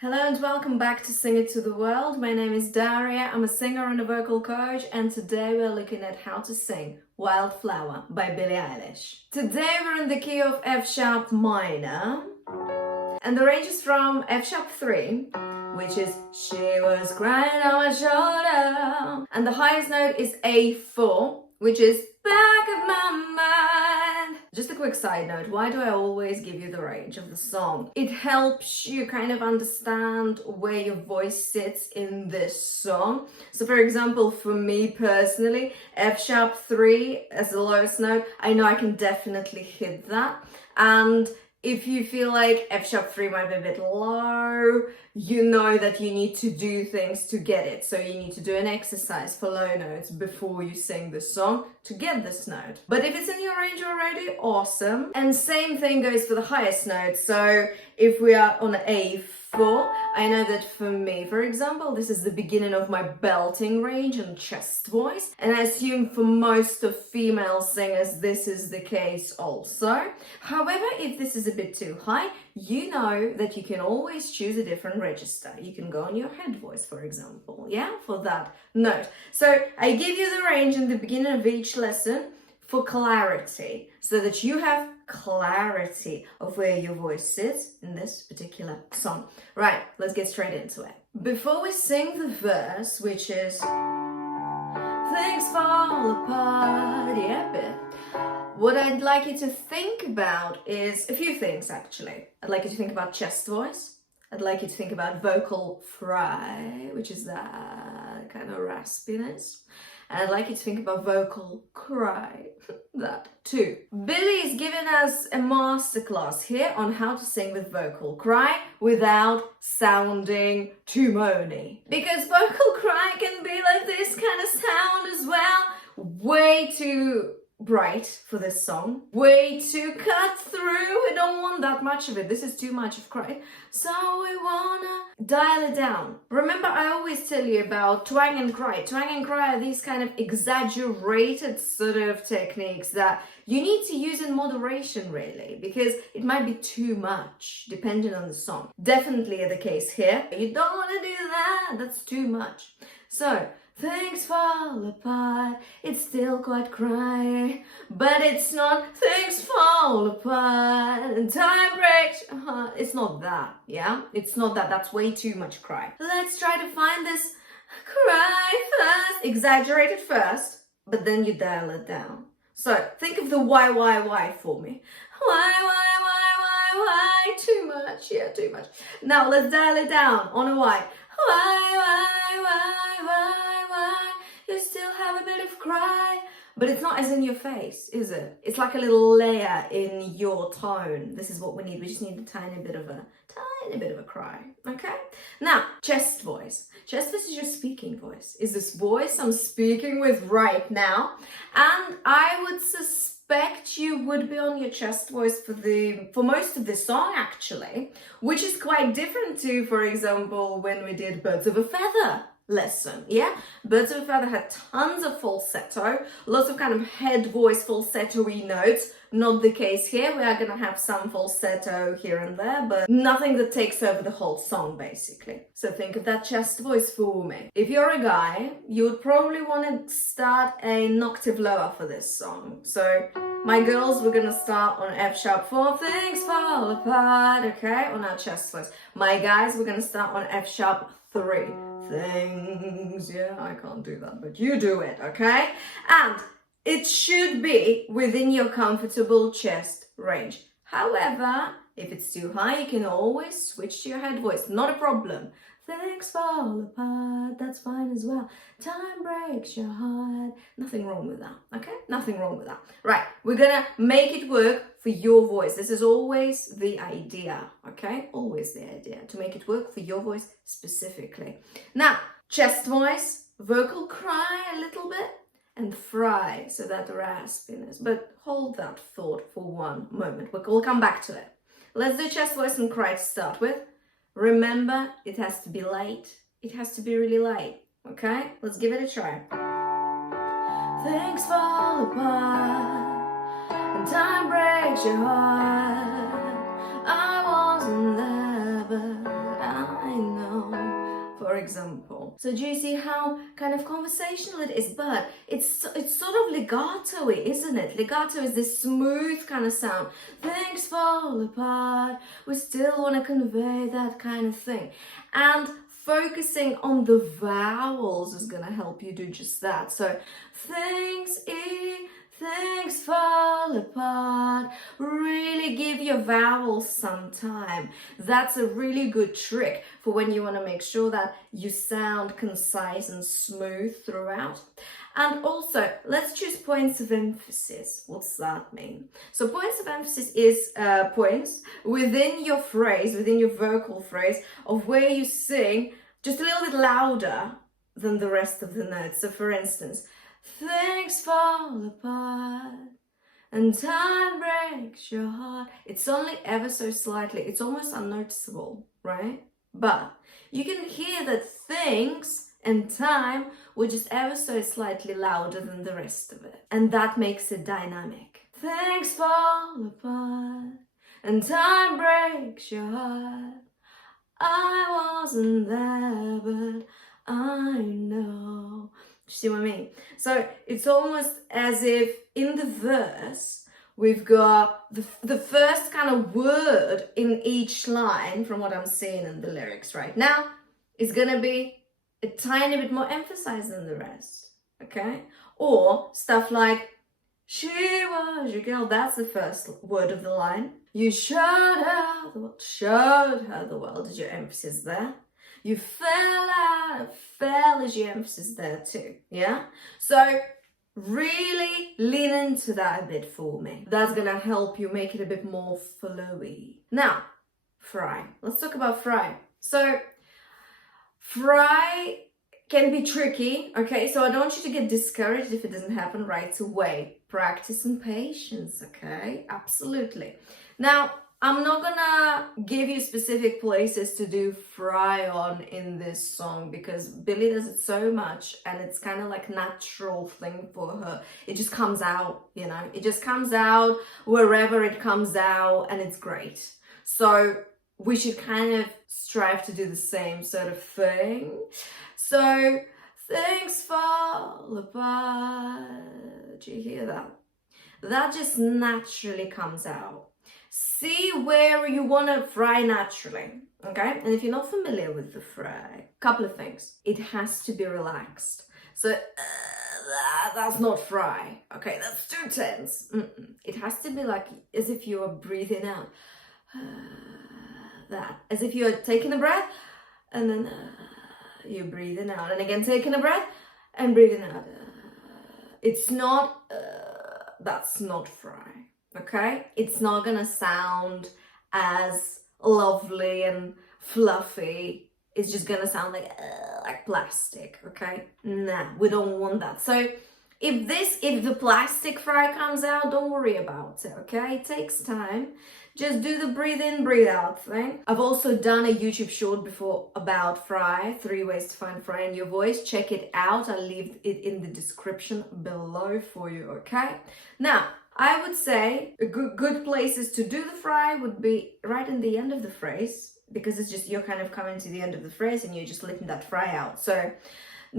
Hello and welcome back to Sing It to the World. My name is Daria, I'm a singer and a vocal coach, and today we're looking at how to sing Wildflower by Billie Eilish. Today we're in the key of F sharp minor, and the range is from F sharp 3, which is she was crying on my shoulder, and the highest note is A4, which is back of my mind. Just a quick side note, why do I always give you the range of the song? It helps you kind of understand where your voice sits in this song. So for example, for me personally, F sharp 3 as the lowest note, I know I can definitely hit that. And if you feel like F sharp 3 might be a bit low, you know that you need to do things to get it. So you need to do an exercise for low notes before you sing the song to get this note. But if it's in your range already, awesome. And same thing goes for the highest note. So if we are on A4, I know that for me, for example, this is the beginning of my belting range and chest voice. And I assume for most of female singers, this is the case also. However, if this is a bit too high, you know that you can always choose a different register. You can go on your head voice, for example, yeah, for that note. So I give you the range in the beginning of each lesson for clarity, so that you have clarity of where your voice sits in this particular song. Right, let's get straight into it. Before we sing the verse, which is things fall apart, yeah, bit. What I'd like you to think about is a few things, actually. I'd like you to think about chest voice. I'd like you to think about vocal fry, which is that kind of raspiness. And I'd like you to think about vocal cry, that too. Billie is giving us a masterclass here on how to sing with vocal cry without sounding too moany. Because vocal cry can be like this kind of sound as well. Way too bright for this song, way to cut through. We don't want that much of it. This is too much of cry, so we wanna dial it down. Remember, I always tell you about twang and cry. Twang and cry are these kind of exaggerated sort of techniques that you need to use in moderation, really, because it might be too much depending on the song. Definitely the case here. You don't want to do that. That's too much. So things fall apart, it's still quite cry, but it's not things fall apart and time breaks your heart. It's not that, yeah? It's not that. That's way too much cry. Let's try to find this cry first, exaggerate it first, but then you dial it down. So think of the why for me. Why, too much, yeah, too much. Now let's dial it down on a why. Why, you still have a bit of cry, but it's not as in your face, is it? It's like a little layer in your tone. This is what we need. We just need a tiny bit of a cry, okay? Now, chest voice. Chest voice is your speaking voice. Is this voice I'm speaking with right now? And I would suspect you would be on your chest voice for most of the song, actually, which is quite different to, for example, when we did Birds of a Feather lesson, yeah? Birds of a Feather had tons of falsetto, lots of kind of head voice falsetto-y notes. Not the case here. We are going to have some falsetto here and there, but nothing that takes over the whole song, basically. So think of that chest voice for me. If you're a guy, you would probably want to start an octave lower for this song. So my girls, we're going to start on F sharp 4, things fall apart, okay, on our chest voice. My guys, we're going to start on F sharp 3, things, yeah, I can't do that, but you do it, okay? And it should be within your comfortable chest range. However, if it's too high, you can always switch to your head voice, not a problem. Things fall apart, that's fine as well. Time breaks your heart. Nothing wrong with that, okay? Nothing wrong with that. Right, we're gonna make it work for your voice. This is always the idea, okay? Always the idea, to make it work for your voice specifically. Now, chest voice, vocal cry a little bit, and fry, so that raspiness. But hold that thought for one moment. We'll come back to it. Let's do chest voice and cry to start with. Remember, it has to be light. It has to be really light, okay? Let's give it a try. Things fall apart and time breaks your heart. I wasn't there, but I example. So do you see how kind of conversational it is? But it's sort of legato-y, isn't it? Legato is this smooth kind of sound. Things fall apart, we still want to convey that kind of thing. And focusing on the vowels is going to help you do just that. So things fall apart. Really give your vowels some time. That's a really good trick for when you want to make sure that you sound concise and smooth throughout. And also, let's choose points of emphasis. What's that mean? So points of emphasis is points within your phrase, within your vocal phrase, of where you sing just a little bit louder than the rest of the notes. So for instance, things fall apart and time breaks your heart. It's only ever so slightly, it's almost unnoticeable, right? But you can hear that things and time were just ever so slightly louder than the rest of it. And that makes it dynamic. Things fall apart and time breaks your heart. I wasn't there, but I know. You see what I mean? So it's almost as if in the verse, we've got the first kind of word in each line, from what I'm seeing in the lyrics right now, is going to be a tiny bit more emphasized than the rest, okay? Or stuff like, she was your girl, that's the first word of the line. You showed her the world, is your emphasis there. You fell is your emphasis there too, yeah? So really lean into that a bit for me. That's gonna help you make it a bit more flowy. Now, fry. Let's talk about fry. So, fry can be tricky, okay? So I don't want you to get discouraged if it doesn't happen right away. Practice and patience, okay? Absolutely. Now, I'm not gonna give you specific places to do fry on in this song because Billie does it so much and it's kind of like natural thing for her. It just comes out, you know? It just comes out wherever it comes out and it's great. So we should kind of strive to do the same sort of thing. So things fall apart. Do you hear that? That just naturally comes out. See where you want to fry naturally, okay? And if you're not familiar with the fry, couple of things. It has to be relaxed. So that's not fry, okay? That's too tense. It has to be like as if you are breathing out. That, as if you're taking a breath and then you're breathing out, and again taking a breath and breathing out. It's not, that's not fry, okay? It's not gonna sound as lovely and fluffy. It's just gonna sound like plastic, okay? Nah, we don't want that. So if the plastic fry comes out, don't worry about it, okay? It takes time. Just do the breathe in, breathe out thing. I've also done a YouTube short before about fry, 3 ways to find fry in your voice. Check it out. I'll leave it in the description below for you, okay? Now, I would say a good places to do the fry would be right in the end of the phrase, because it's just, you're kind of coming to the end of the phrase and you're just letting that fry out. So,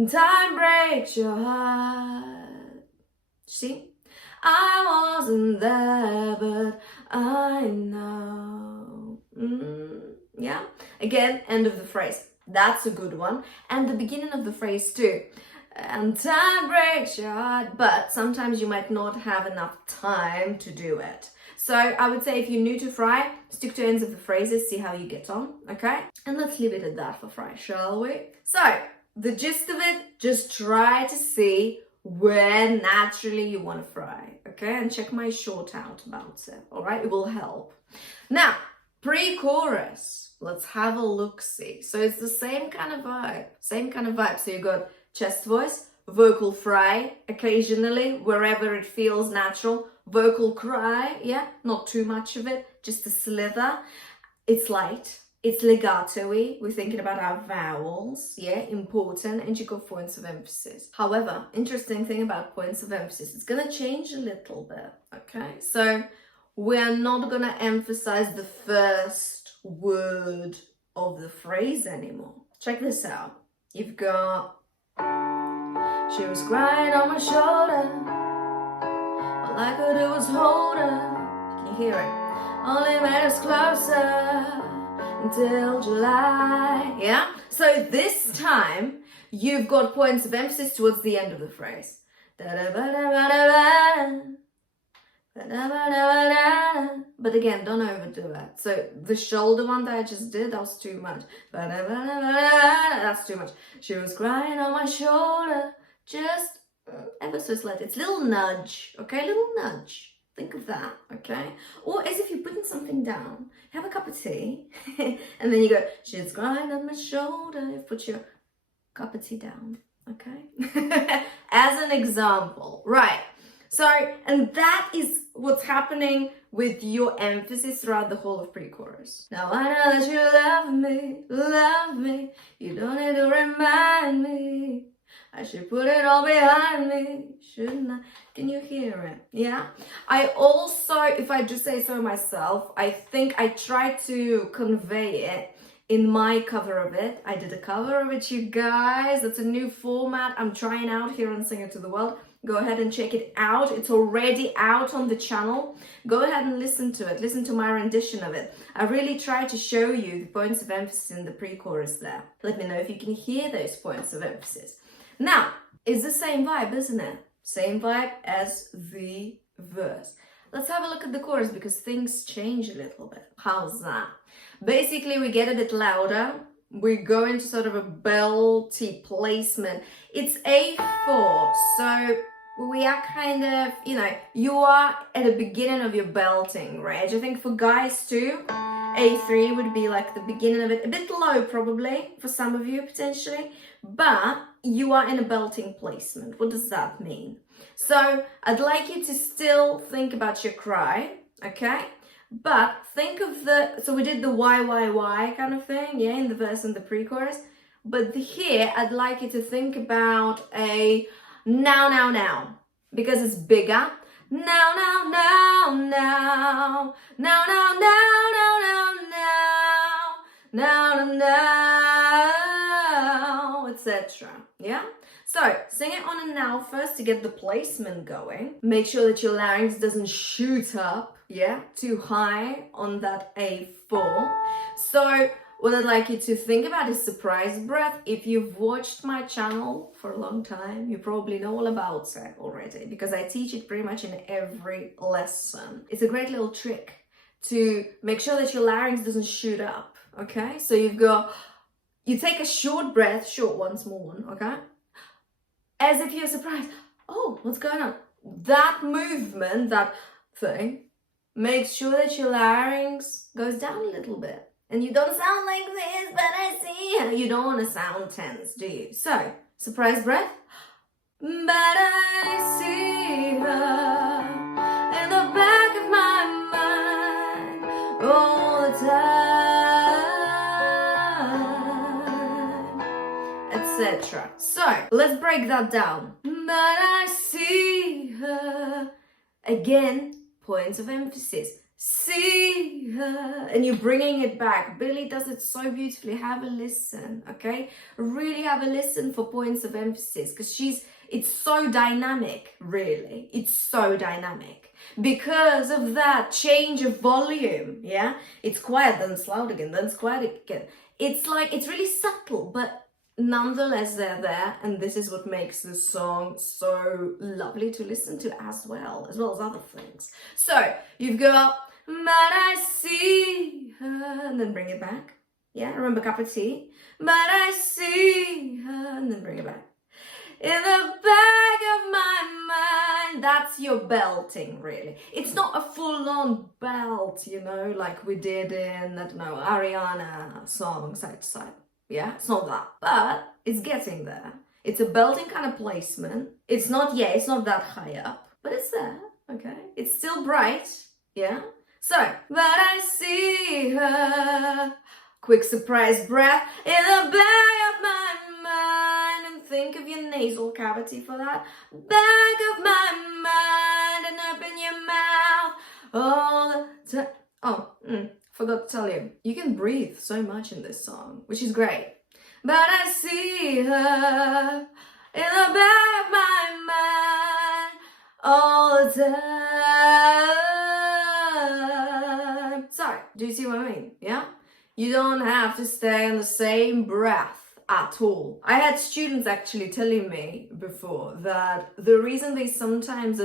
time breaks your heart. See? I wasn't there, but I know. Yeah? Again, end of the phrase. That's a good one. And the beginning of the phrase too. And time breaks your heart, but sometimes you might not have enough time to do it. So I would say if you're new to fry, stick to ends of the phrases, see how you get on, okay? And let's leave it at that for fry, shall we? So, the gist of it, just try to see where naturally you want to fry, okay? And check my short out about it, all right? It will help. Now, pre-chorus, let's have a look-see. So it's the same kind of vibe. So you got chest voice, vocal fry occasionally, wherever it feels natural, vocal cry, yeah? Not too much of it, just a slither. It's light. It's legato-y, we're thinking about our vowels, yeah, important, and you got points of emphasis. However, interesting thing about points of emphasis, it's gonna change a little bit, okay? So we're not gonna emphasize the first word of the phrase anymore. Check this out. You've got, she was crying on my shoulder. All I could do was hold her. Can you hear it? Only made us closer until July. Yeah? So this time, you've got points of emphasis towards the end of the phrase. But again, don't overdo it. So the shoulder one that I just did, that was too much. That's too much. She was crying on my shoulder, just ever so slightly. It's a little nudge, okay? Little nudge. Think of that, okay? Or as if you're putting something down. Have a cup of tea, and then you go, she's crying on my shoulder. You put your cup of tea down, okay? As an example, right? So, and that is what's happening with your emphasis throughout the whole of pre-chorus. Now I know that you love me. You don't need to remind me. I should put it all behind me, shouldn't I? Can you hear it? Yeah? I also, if I just say so myself, I think I tried to convey it in my cover of it. I did a cover of it, you guys. That's a new format I'm trying out here on Sing It to the World. Go ahead and check it out. It's already out on the channel. Go ahead and listen to it. Listen to my rendition of it. I really try to show you the points of emphasis in the pre-chorus there. Let me know if you can hear those points of emphasis. Now, it's the same vibe, isn't it? Same vibe as the verse. Let's have a look at the chorus because things change a little bit. How's that? Basically, we get a bit louder. We go into sort of a belty placement. It's A4, so we are kind of, you are at the beginning of your belting range. I think for guys too, A3 would be like the beginning of it. A bit low probably for some of you potentially, but you are in a belting placement. What does that mean? So I'd like you to still think about your cry, okay? But think of so we did the why kind of thing, yeah, in the verse and the pre-chorus. But here, I'd like you to think about a now, because it's bigger. Now, etc. Yeah? So, sing it on a now first to get the placement going. Make sure that your larynx doesn't shoot up, yeah, too high on that A4. So, what I'd like you to think about is surprise breath. If you've watched my channel for a long time, you probably know all about it already because I teach it pretty much in every lesson. It's a great little trick to make sure that your larynx doesn't shoot up, okay? So you take a short breath, short one, small one, okay? As if you're surprised. Oh, what's going on? That movement, that thing, makes sure that your larynx goes down a little bit. And you don't sound like this, but I see her. You don't want to sound tense, do you? So, surprise breath. But I see her in the back of my mind all the time, etc. So, let's break that down. But I see her. Again, points of emphasis. See her, and you're bringing it back. Billie does it so beautifully. Have a listen, okay? Really have a listen for points of emphasis because it's so dynamic, really. It's so dynamic because of that change of volume, yeah? It's quiet, then it's loud again, then it's quiet again. It's really subtle, but nonetheless they're there, and this is what makes the song so lovely to listen to as well as other things. So, you've got but I see her, and then bring it back. Yeah, remember cup of tea? But I see her, and then bring it back. In the back of my mind. That's your belting, really. It's not a full-on belt, like we did in, I don't know, Ariana song, side to side. Yeah, it's not that, but it's getting there. It's a belting kind of placement. It's not that high up, but it's there, okay? It's still bright, yeah? So, but I see her. Quick surprise breath in the back of my mind. And think of your nasal cavity for that. Back of my mind and open your mouth all the time. Oh, forgot to tell you. You can breathe so much in this song, which is great. but I see her in the back of my mind all the time. Sorry, do you see what I mean? Yeah? You don't have to stay in the same breath at all. I had students actually telling me before that the reason they sometimes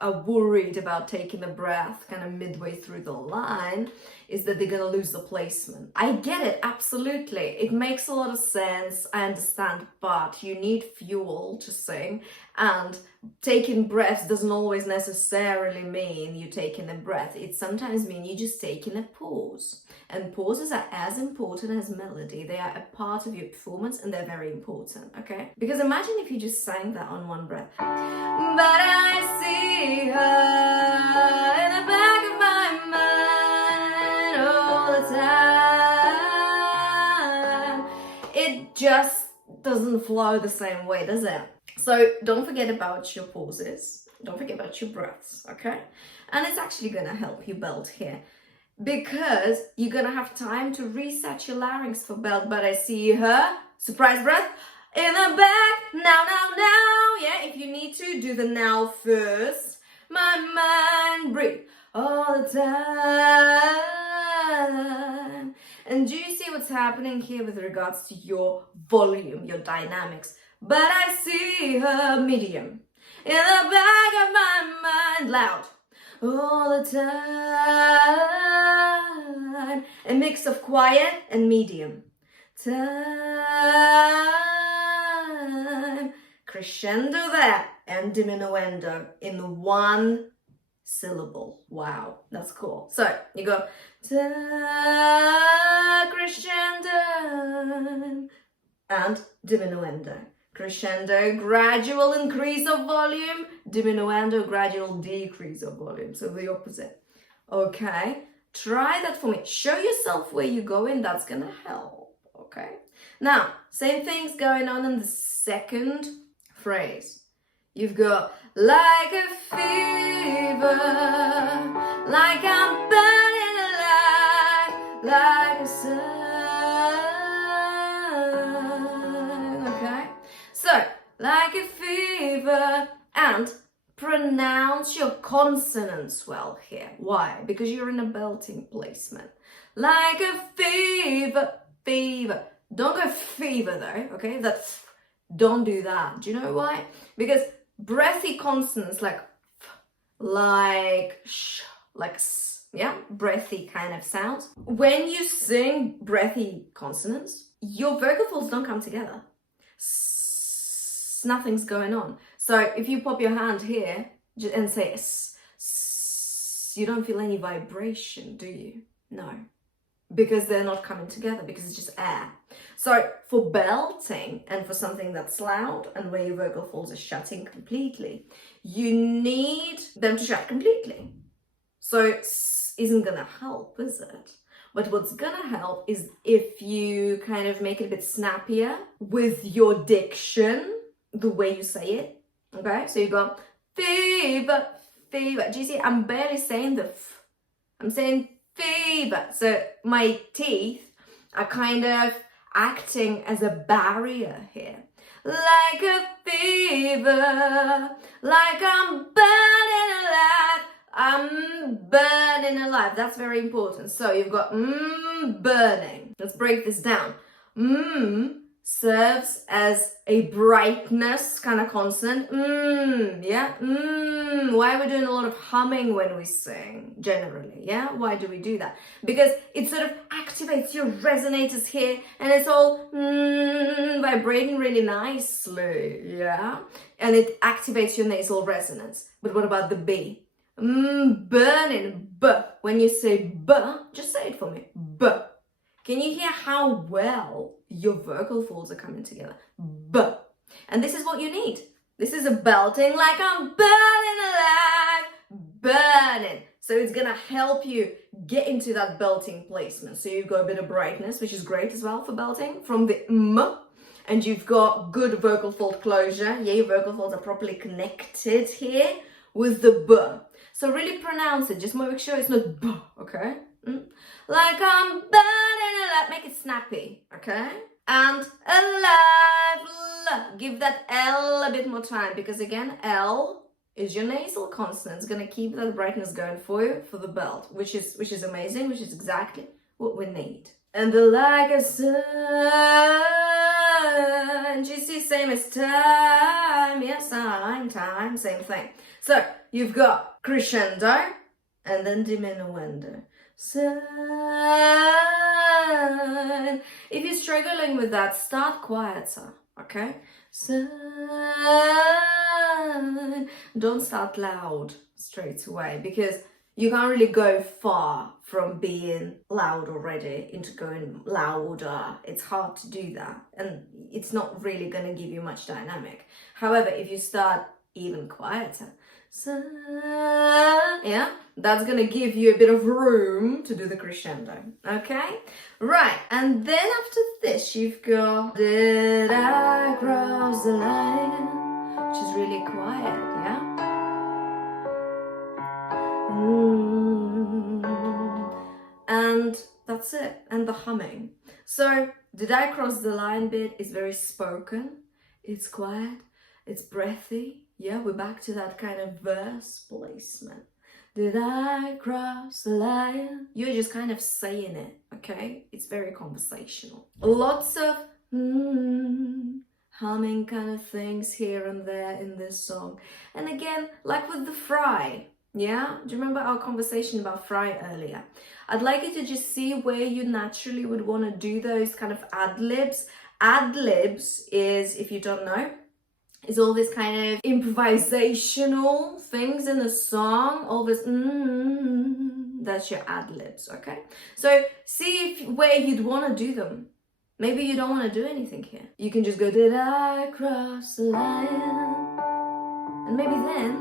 are worried about taking a breath kind of midway through the line is that they're going to lose the placement. I get it, absolutely. It makes a lot of sense, I understand, but you need fuel to sing, and taking breaths doesn't always necessarily mean you taking a breath. It sometimes means you just taking a pause. And pauses are as important as melody. They are a part of your performance and they're very important, okay? Because imagine if you just sang that on one breath. But I see her in the back of my mind all the time. It just doesn't flow the same way, does it? So don't forget about your pauses. Don't forget about your breaths, okay? And it's actually going to help you belt here, because you're going to have time to reset your larynx for belt. But I see her, surprise breath, in the back, now, yeah, if you need to, do the now first, my mind, breathe, all the time. And do you see what's happening here with regards to your volume, your dynamics? But I see her, medium, in the back of my mind, loud, all the time. A mix of quiet and medium. Time. Crescendo there and diminuendo in one syllable. Wow, that's cool. So you go crescendo and diminuendo. Crescendo, gradual increase of volume. Diminuendo, gradual decrease of volume. So the opposite. Okay, try that for me. Show yourself where you're going. That's going to help. Okay. Now, same things going on in the second phrase. You've got like a fever, like I'm burning alive, like a sun. Okay. So, like a fever, and pronounce your consonants well here. Why? Because you're in a belting placement. Like a fever, fever. Don't go fever though, okay? Don't do that. Do you know why? Because breathy consonants like f, like sh, like s, yeah? Breathy kind of sounds. When you sing breathy consonants, your vocal folds don't come together. Nothing's going on. So if you pop your hand here and say s, you don't feel any vibration, do you? No, because they're not coming together, because it's just air. So for belting and for something that's loud and where your vocal folds are shutting completely, you need them to shut completely. So s isn't gonna help, is it? But what's gonna help is if you kind of make it a bit snappier with your diction, the way you say it, okay? So you go fever, fever. Do you see? I'm barely saying the f. I'm saying fever. So my teeth are kind of acting as a barrier here. Like a fever, like I'm burning alive. I'm burning alive. That's very important. So you've got burning. Let's break this down. Serves as a brightness kind of consonant. Yeah. Why are we doing a lot of humming when we sing generally? Yeah. Why do we do that? Because it sort of activates your resonators here, and it's all vibrating really nicely. Yeah. And it activates your nasal resonance. But what about the B? Burning. B. When you say B, just say it for me. B. Can you hear how well your vocal folds are coming together? B. And this is what you need. This is a belting like I'm burning alive. Burning. So it's going to help you get into that belting placement. So you've got a bit of brightness, which is great as well for belting, from the M. And you've got good vocal fold closure. Yeah, your vocal folds are properly connected here with the B. So really pronounce it. Just make sure it's not B, okay? Like I'm burning alive. Make it snappy, okay? And alive. Give that L a bit more time, because again, L is your nasal consonant. It's gonna keep that brightness going for you for the belt, which is amazing, which is exactly what we need. And the like a sun, GC, same as time, yes, time, same thing. So you've got crescendo and then diminuendo. Sun. If you're struggling with that, start quieter, okay? Sun. Don't start loud straight away, because you can't really go far from being loud already into going louder. It's hard to do that, and it's not really going to give you much dynamic. However, if you start even quieter, yeah, that's going to give you a bit of room to do the crescendo, okay? Right, and then after this, you've got Did I Cross the Line, which is really quiet, yeah? And that's it, and the humming. So Did I Cross the Line bit is very spoken, it's quiet, it's breathy. Yeah, we're back to that kind of verse placement. Did I cross the line? You're just kind of saying it, okay? It's very conversational. Lots of humming kind of things here and there in this song. And again, like with the fry, yeah? Do you remember our conversation about fry earlier? I'd like you to just see where you naturally would want to do those kind of ad-libs. Ad-libs is, if you don't know, is all this kind of improvisational things in the song, all this that's your ad-libs, okay? So see where you'd want to do them. Maybe you don't want to do anything here. You can just go, did I cross the line? And maybe then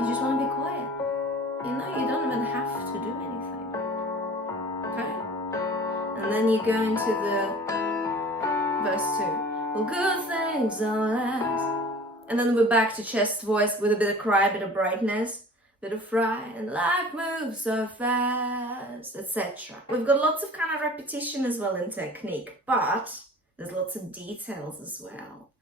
you just want to be quiet. You know, you don't even have to do anything, okay? And then you go into the verse 2. Well, good things don't last. And then we're back to chest voice with a bit of cry, a bit of brightness, a bit of fry, and life moves so fast, etc. We've got lots of kind of repetition as well in technique, but there's lots of details as well,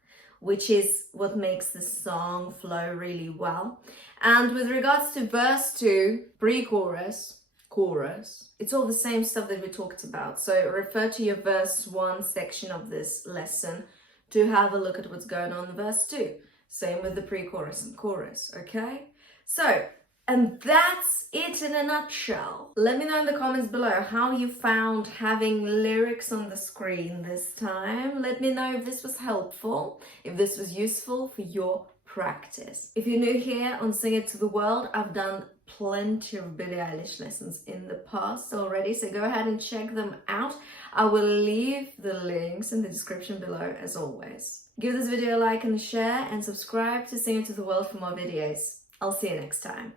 which is what makes the song flow really well. And with regards to verse 2, pre-chorus, chorus, it's all the same stuff that we talked about. So refer to your verse 1 section of this lesson to have a look at what's going on in verse 2. Same with the pre-chorus and chorus, okay? So, and that's it in a nutshell. Let me know in the comments below how you found having lyrics on the screen this time. Let me know if this was helpful, if this was useful for your practice. If you're new here on Sing It to the World, I've done plenty of Billie Eilish lessons in the past already, so go ahead and check them out. I will leave the links in the description below as always. Give this video a like and a share, and subscribe to Sing It to the World for more videos. I'll see you next time.